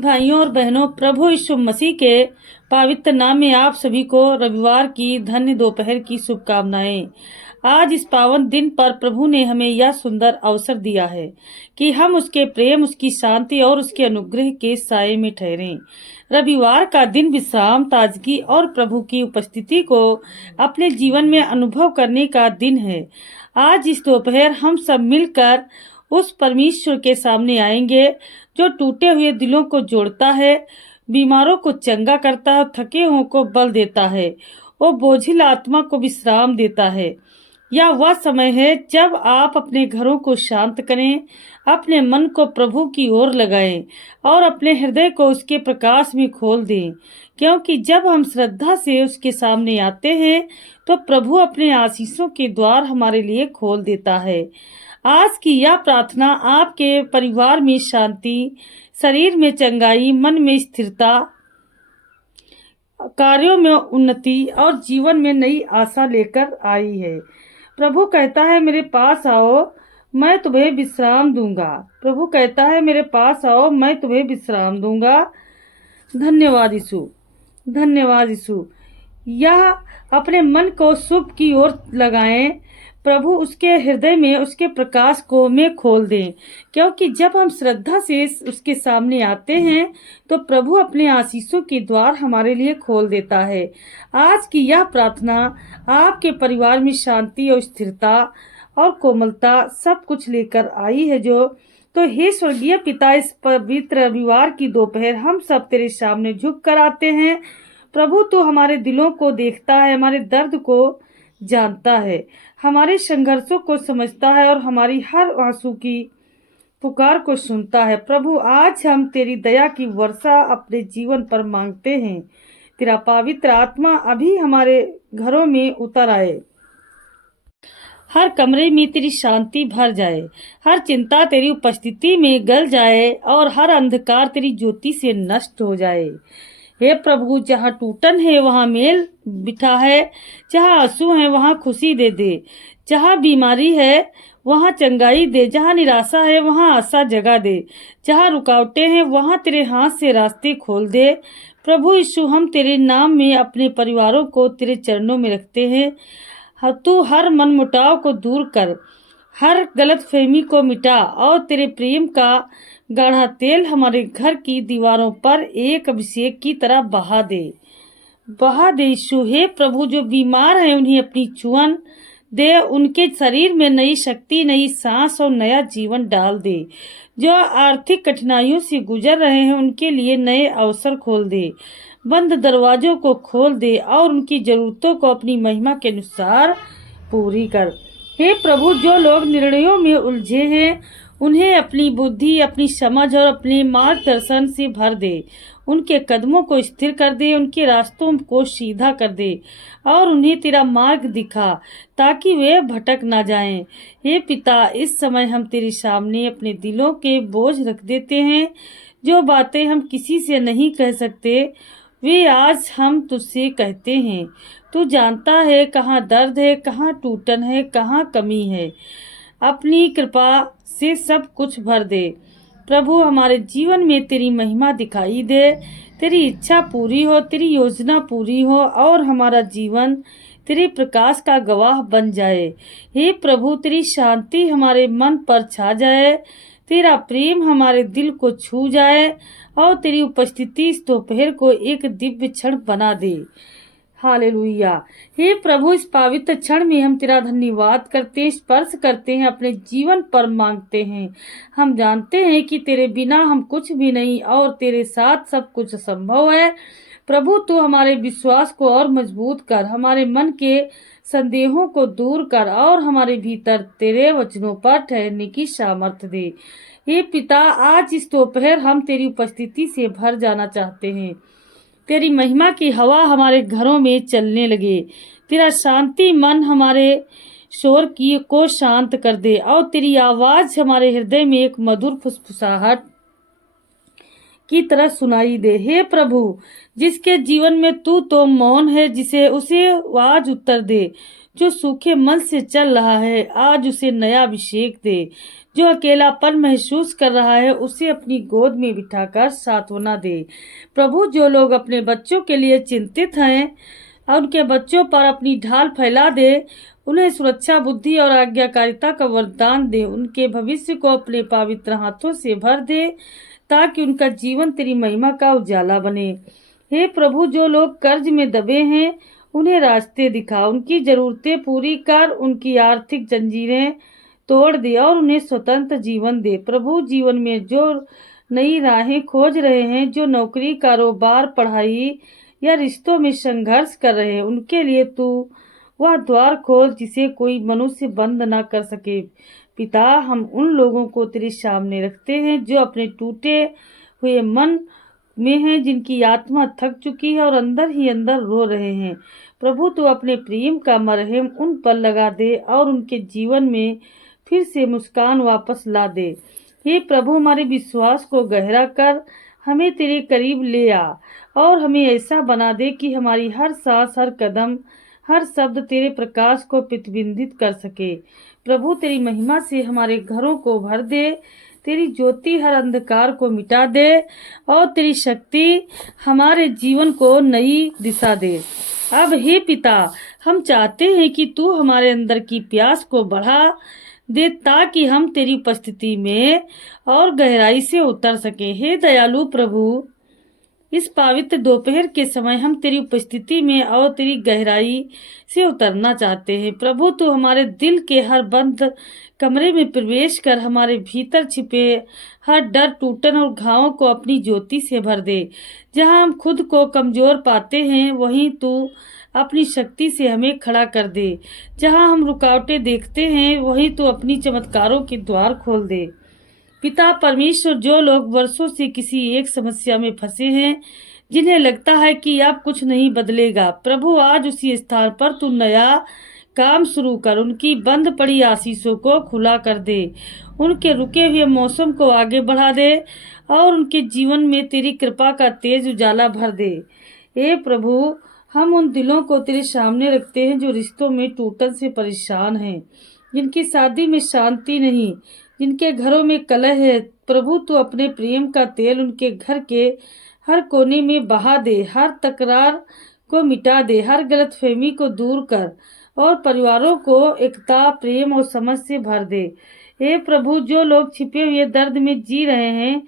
भाइयों और बहनों, प्रभु यीशु मसीह के पवित्र नाम में आप सभी को रविवार की धन्य दोपहर की शुभकामनाएं। आज इस पावन दिन पर प्रभु ने हमें यह सुंदर अवसर दिया है कि हम उसके प्रेम, उसकी शांति और उसके अनुग्रह के साये में ठहरें। रविवार का दिन विश्राम, ताजगी और प्रभु की उपस्थिति को अपने जीवन में अनुभव करने का दिन है। आज इस दोपहर हम सब मिलकर उस परमेश्वर के सामने आएंगे जो टूटे हुए दिलों को जोड़ता है, बीमारों को चंगा करता है, थके हुओं को बल देता है, वो बोझिल आत्मा को विश्राम देता है। यह वह समय है जब आप अपने घरों को शांत करें, अपने मन को प्रभु की ओर लगाएं और अपने हृदय को उसके प्रकाश में खोल दें, क्योंकि जब हम श्रद्धा से उसके सामने आते हैं तो प्रभु अपने आशीषों के द्वार हमारे लिए खोल देता है। आज की यह प्रार्थना आपके परिवार में शांति, शरीर में चंगाई, मन में स्थिरता, कार्यों में उन्नति और जीवन में नई आशा लेकर आई है। प्रभु कहता है, मेरे पास आओ, मैं तुम्हें विश्राम दूंगा। प्रभु कहता है, मेरे पास आओ, मैं तुम्हें विश्राम दूंगा। धन्यवाद यीशु, धन्यवाद यीशु। यह अपने मन को शुभ की ओर लगाएं, प्रभु उसके हृदय में उसके प्रकाश को में खोल दें, क्योंकि जब हम श्रद्धा से उसके सामने आते हैं तो प्रभु अपने आशीषों के द्वार हमारे लिए खोल देता है। आज की यह प्रार्थना आपके परिवार में शांति और स्थिरता और कोमलता सब कुछ लेकर आई है। तो हे स्वर्गीय पिता, इस पवित्र रविवार की दोपहर हम सब तेरे सामने झुक कर आते हैं। प्रभु, तू हमारे दिलों को देखता है, हमारे दर्द को जानता है, हमारे संघर्षों को समझता है और हमारी हर आंसू की पुकार को सुनता है। प्रभु, आज हम तेरी दया की वर्षा अपने जीवन पर मांगते हैं। तेरा पवित्र आत्मा अभी हमारे घरों में उतर आए, हर कमरे में तेरी शांति भर जाए, हर चिंता तेरी उपस्थिति में गल जाए और हर अंधकार तेरी ज्योति से नष्ट हो जाए। हे प्रभु, जहाँ टूटन है वहाँ मेल बिठा है, जहाँ आंसू है वहाँ खुशी दे दे, जहाँ बीमारी है वहाँ चंगाई दे, जहाँ निराशा है वहाँ आशा जगा दे, जहाँ रुकावटें हैं वहाँ तेरे हाथ से रास्ते खोल दे। प्रभु यीशु, हम तेरे नाम में अपने परिवारों को तेरे चरणों में रखते हैं। तू हर मनमुटाव को दूर कर, हर गलतफहमी को मिटा और तेरे प्रेम का गाढ़ा तेल हमारे घर की दीवारों पर एक अभिषेक की तरह बहा दे यीशु। हे प्रभु, जो बीमार हैं उन्हें अपनी छुअन दे, उनके शरीर में नई शक्ति, नई सांस और नया जीवन डाल दे। जो आर्थिक कठिनाइयों से गुजर रहे हैं उनके लिए नए अवसर खोल दे, बंद दरवाजों को खोल दे और उनकी जरूरतों को अपनी महिमा के अनुसार पूरी कर। हे प्रभु, जो लोग निर्णयों में उलझे हैं उन्हें अपनी बुद्धि, अपनी समझ और अपने मार्गदर्शन से भर दे, उनके कदमों को स्थिर कर दे, उनके रास्तों को सीधा कर दे और उन्हें तेरा मार्ग दिखा ताकि वे भटक ना जाएं। हे पिता, इस समय हम तेरे सामने अपने दिलों के बोझ रख देते हैं। जो बातें हम किसी से नहीं कह सकते वे आज हम तुझसे कहते हैं। तू जानता है कहाँ दर्द है, कहाँ टूटन है, कहाँ कमी है। अपनी कृपा से सब कुछ भर दे। प्रभु, हमारे जीवन में तेरी महिमा दिखाई दे, तेरी इच्छा पूरी हो, तेरी योजना पूरी हो और हमारा जीवन तेरे प्रकाश का गवाह बन जाए। हे प्रभु, तेरी शांति हमारे मन पर छा जाए, तेरा प्रेम हमारे दिल को छू जाए और तेरी उपस्थिति इस दोपहर को एक दिव्य क्षण बना दे। हालेलुया। हे प्रभु, इस पवित्र क्षण में हम तेरा धन्यवाद करते हैं, स्पर्श करते हैं, अपने जीवन पर मांगते हैं। हम जानते हैं कि तेरे बिना हम कुछ भी नहीं और तेरे साथ सब कुछ संभव है। प्रभु, तू हमारे विश्वास को और मजबूत कर, हमारे मन के संदेहों को दूर कर और हमारे भीतर तेरे वचनों पर ठहरने की सामर्थ्य दे। हे पिता, आज इस दोपहर हम तेरी उपस्थिति से भर जाना चाहते हैं। तेरी महिमा की हवा हमारे घरों में चलने लगे, तेरा शांति मन हमारे शोर की को शांत कर दे और तेरी आवाज हमारे हृदय में एक मधुर फुसफुसाहट की तरह सुनाई दे। हे प्रभु, जिसके जीवन में तू तो मौन है, जिसे उसे आज उत्तर दे। जो सूखे मन से चल रहा है, आज उसे नया अभिषेक दे। जो अकेलापन महसूस कर रहा है, उसे अपनी गोद में बिठाकर सांत्वना दे। प्रभु, जो लोग अपने बच्चों के लिए चिंतित हैं, और उनके बच्चों पर अपनी ढाल फैला दे। उन्हें सुरक्षा, बुद्धि और आज्ञाकारिता का वरदान दे। उनके भविष्य को अपने पवित्र हाथों से भर दे, ताकि उनका जीवन तेरी महिमा का उजाला बने। हे प्रभु, जो लोग कर्ज में दबे हैं, उन्हें रास्ते दिखा। उनकी जरूरतें पूरी कर, उनकी आर्थिक जंजीरें तोड़ दे और उन्हें स्वतंत्र जीवन दे। प्रभु, जीवन में जो नई राहें खोज रहे हैं, जो नौकरी, कारोबार, पढ़ाई या रिश्तों में संघर्ष कर रहे हैं, उनके लिए तू वह द्वार खोल जिसे कोई मनुष्य बंद ना कर सके। पिता, हम उन लोगों को तेरे सामने रखते हैं जो अपने टूटे हुए मन में हैं, जिनकी आत्मा थक चुकी है और अंदर ही अंदर रो रहे हैं। प्रभु, तू अपने प्रेम का मरहम उन पर लगा दे और उनके जीवन में फिर से मुस्कान वापस ला दे। हे प्रभु, हमारे विश्वास को गहरा कर हमें तेरे करीब ले आ और हमें ऐसा बना दे कि हमारी हर सांस, हर कदम, हर शब्द तेरे प्रकाश को प्रतिबिंबित कर सके। प्रभु, तेरी महिमा से हमारे घरों को भर दे। तेरी ज्योति हर अंधकार को मिटा दे और तेरी शक्ति हमारे जीवन को नई दिशा दे। अब हे पिता, हम चाहते हैं कि तू हमारे अंदर की प्यास को बढ़ा दे, ताकि हम तेरी उपस्थिति में और गहराई से उतर सके। हे दयालु प्रभु, इस पवित्र दोपहर के समय हम तेरी उपस्थिति में और तेरी गहराई से उतरना चाहते हैं। प्रभु, तू हमारे दिल के हर बंद कमरे में प्रवेश कर हमारे भीतर छिपे हर डर, टूटन और घावों को अपनी ज्योति से भर दे। जहां हम खुद को कमजोर पाते हैं, वहीं तू अपनी शक्ति से हमें खड़ा कर दे। जहां हम रुकावटें देखते हैं, वहीं तू अपनी चमत्कारों के द्वार खोल दे। पिता परमेश्वर, जो लोग वर्षों से किसी एक समस्या में फंसे हैं, जिन्हें लगता है कि अब कुछ नहीं बदलेगा, प्रभु आज उसी स्थान पर तू नया काम शुरू कर। उनकी बंद पड़ी आशीषों को खुला कर दे, उनके रुके हुए मौसम को आगे बढ़ा दे और उनके जीवन में तेरी कृपा का तेज उजाला भर दे। हे प्रभु, हम उन दिलों को तेरे सामने रखते हैं जो रिश्तों में टूटन से परेशान हैं, जिनकी शादी में शांति नहीं, जिनके घरों में कलह है। प्रभु, तू अपने प्रेम का तेल उनके घर के हर कोने में बहा दे। हर तकरार को मिटा दे, हर गलतफहमी को दूर कर और परिवारों को एकता, प्रेम और समझ से भर दे। हे प्रभु, जो लोग छिपे हुए दर्द में जी रहे हैं,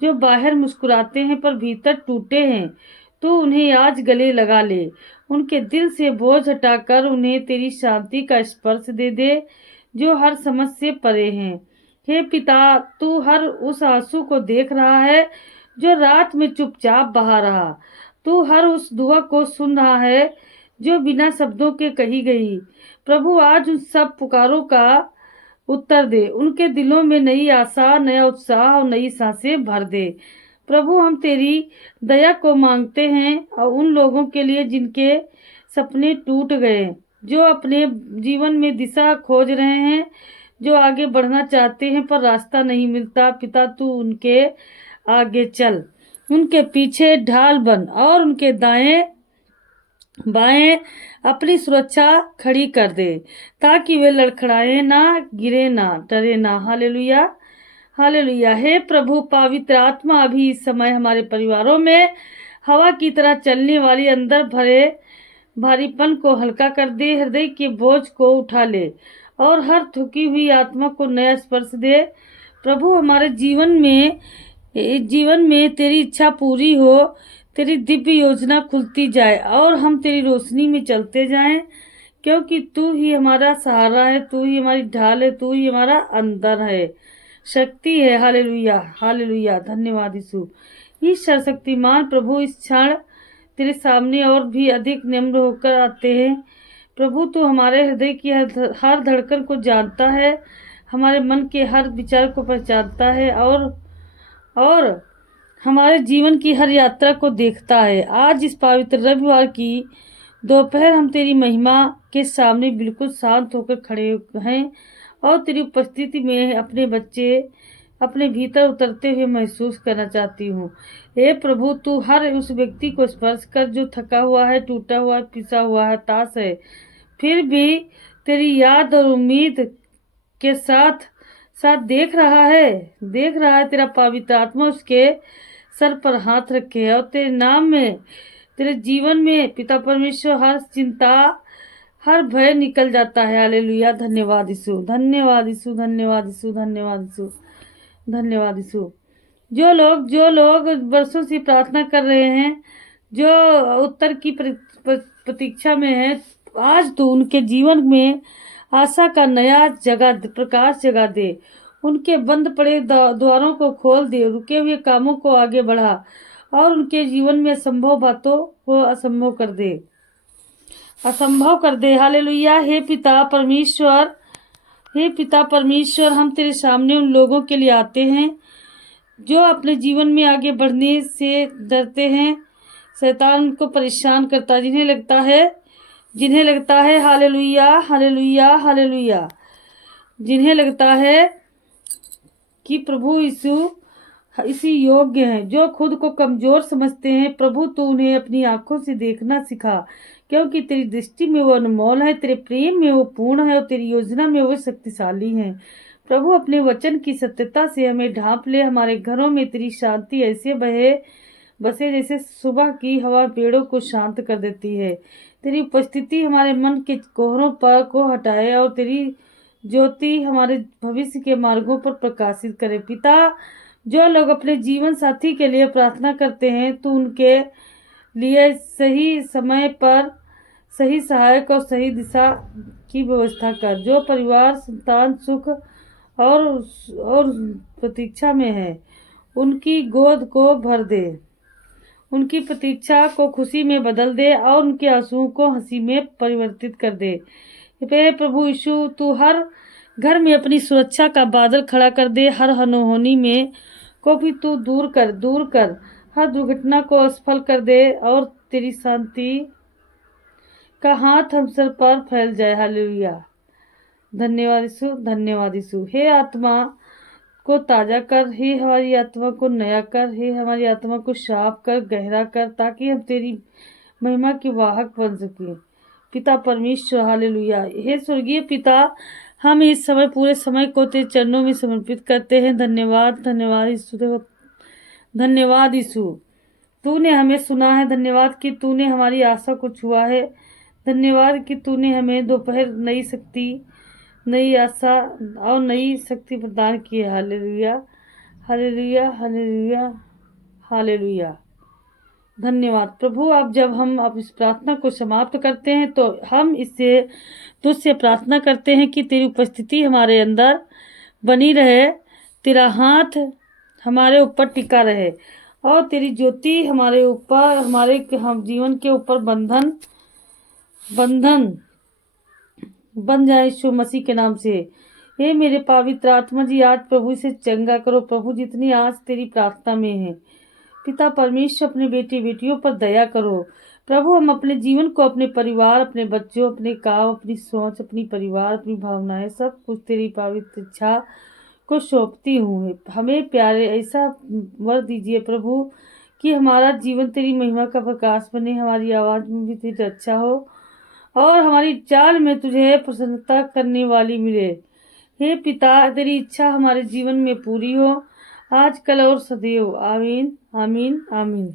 जो बाहर मुस्कुराते हैं पर भीतर टूटे हैं, तू उन्हें आज गले लगा ले। उनके दिल से बोझ हटाकर उन्हें तेरी शांति का स्पर्श दे दे, जो हर समझ से परे हैं। हे पिता, तू हर उस आंसू को देख रहा है जो रात में चुपचाप बहा रहा। तू हर उस दुआ को सुन रहा है जो बिना शब्दों के कही गई। प्रभु, आज उन सब पुकारों का उत्तर दे। उनके दिलों में नई आशा, नया उत्साह और नई सांसें भर दे। प्रभु, हम तेरी दया को मांगते हैं और उन लोगों के लिए जिनके सपने टूट गए, जो अपने जीवन में दिशा खोज रहे हैं, जो आगे बढ़ना चाहते हैं पर रास्ता नहीं मिलता। पिता, तू उनके आगे चल, उनके पीछे ढाल बन और उनके दाएं बाएं अपनी सुरक्षा खड़ी कर दे, ताकि वे लड़खड़ाए ना, गिरे ना, डरे ना। Hallelujah, hallelujah. हे प्रभु, पवित्र आत्मा अभी इस समय हमारे परिवारों में हवा की तरह चलने वाली अंदर भरे भारीपन को हल्का कर दे, हृदय के बोझ को उठा ले और हर थकी हुई आत्मा को नया स्पर्श दे। प्रभु, हमारे जीवन में तेरी इच्छा पूरी हो, तेरी दिव्य योजना खुलती जाए और हम तेरी रोशनी में चलते जाएं, क्योंकि तू ही हमारा सहारा है, तू ही हमारी ढाल है, तू ही हमारा अंदर है, शक्ति है। Hallelujah, hallelujah. धन्यवाद यीशु। इस सर्वशक्तिमान प्रभु, इस क्षण तेरे सामने और भी अधिक नम्र होकर आते हैं। प्रभु, तू हमारे हृदय की हर धड़कन को जानता है, हमारे मन के हर विचार को पहचानता है और हमारे जीवन की हर यात्रा को देखता है। आज इस पवित्र रविवार की दोपहर हम तेरी महिमा के सामने बिल्कुल शांत होकर खड़े हैं और तेरी उपस्थिति में अपने बच्चे अपने भीतर उतरते हुए महसूस करना चाहती हूँ। हे प्रभु, तू हर उस व्यक्ति को स्पर्श कर जो थका हुआ है, टूटा हुआ है, पिसा हुआ है, हताश है, फिर भी तेरी याद और उम्मीद के साथ साथ देख रहा है। तेरा पवित्र आत्मा उसके सर पर हाथ रखे और तेरे नाम में, तेरे जीवन में पिता परमेश्वर हर चिंता, हर भय निकल जाता है। हालेलुया। धन्यवाद यीशु, धन्यवाद यीशु, धन्यवाद यीशु, धन्यवाद यीशु, धन्यवाद यीशु। जो लोग वर्षों से प्रार्थना कर रहे हैं, जो उत्तर की प्रतीक्षा में है, आज तो उनके जीवन में आशा का नया प्रकाश जगा दे। उनके बंद पड़े द्वारों को खोल दे, रुके हुए कामों को आगे बढ़ा और उनके जीवन में असंभव बातों को असंभव कर दे। हालेलुया। हे पिता परमेश्वर, हम तेरे सामने उन लोगों के लिए आते हैं जो अपने जीवन में आगे बढ़ने से डरते हैं। शैतान उनको परेशान करता है, जिन्हें लगता है हालेलुया, हालेलुया, हालेलुया, जिन्हें लगता है कि प्रभु यीशु इसी योग्य हैं, जो खुद को कमजोर समझते हैं। प्रभु, तू उन्हें अपनी आंखों से देखना सिखा, क्योंकि तेरी दृष्टि में वो अनमोल है, तेरे प्रेम में वो पूर्ण है और तेरी योजना में वो शक्तिशाली है। प्रभु, अपने वचन की सत्यता से हमें ढांप ले। हमारे घरों में तेरी शांति ऐसे बसे जैसे सुबह की हवा पेड़ों को शांत कर देती है। तेरी उपस्थिति हमारे मन के कोहरों पर को हटाए और तेरी ज्योति हमारे भविष्य के मार्गों पर प्रकाशित करे। पिता, जो लोग अपने जीवन साथी के लिए प्रार्थना करते हैं, तू उनके लिए सही समय पर सही सहायक और सही दिशा की व्यवस्था कर। जो परिवार संतान सुख और प्रतीक्षा में है, उनकी गोद को भर दे, उनकी प्रतीक्षा को खुशी में बदल दे और उनके आंसुओं को हंसी में परिवर्तित कर दे। हे प्रभु यीशु, तू हर घर में अपनी सुरक्षा का बादल खड़ा कर दे। हर अनहोनी में को भी तू दूर कर हर दुर्घटना को असफल कर दे और तेरी शांति का हाथ हम सर पर फैल जाए। हालेलुया। धन्यवाद यीशु, धन्यवाद यीशु। हे आत्मा को ताजा कर, हे हमारी आत्मा को नया कर, हे हमारी आत्मा को साफ कर, गहरा कर, ताकि हम तेरी महिमा के वाहक बन सके। पिता परमेश्वर, हालेलुया। हे स्वर्गीय पिता, हम इस समय पूरे समय को तेरे चरणों में समर्पित करते हैं। धन्यवाद, धन्यवाद यीशु, धन्यवाद यीशु, तूने हमें सुना है। धन्यवाद कि तूने हमारी आशा को छुआ है। धन्यवाद कि तूने हमें दोपहर नई शक्ति, नई आशा और नई शक्ति प्रदान की है। Hallelujah, hallelujah, hallelujah, hallelujah. धन्यवाद प्रभु। अब जब हम अब इस प्रार्थना को समाप्त करते हैं तो हम इससे तुझसे प्रार्थना करते हैं कि तेरी उपस्थिति हमारे अंदर बनी रहे, तेरा हाथ हमारे ऊपर टिका रहे और तेरी ज्योति हमारे ऊपर, हमारे हम जीवन के ऊपर बंधन बन जाए यीशु मसीह के नाम से। हे मेरे पवित्र आत्मा जी, आज प्रभु से चंगा करो प्रभु, जितनी आज तेरी प्रार्थना में है। पिता परमेश्वर, अपने बेटे बेटियों पर दया करो प्रभु। हम अपने जीवन को, अपने परिवार, अपने बच्चों, अपने काम, अपनी सोच, अपनी परिवार, अपनी भावनाएं, सब कुछ तेरी पवित्र इच्छा को सौंपती हूँ। हमें प्यारे ऐसा वर दीजिए प्रभु कि हमारा जीवन तेरी महिमा का प्रकाश बने, हमारी आवाज़ में भी तेरी अच्छा हो और हमारी चाल में तुझे प्रसन्नता करने वाली मिले। हे पिता, तेरी इच्छा हमारे जीवन में पूरी हो, आज कल और सदैव। आमीन, आमीन, आमीन।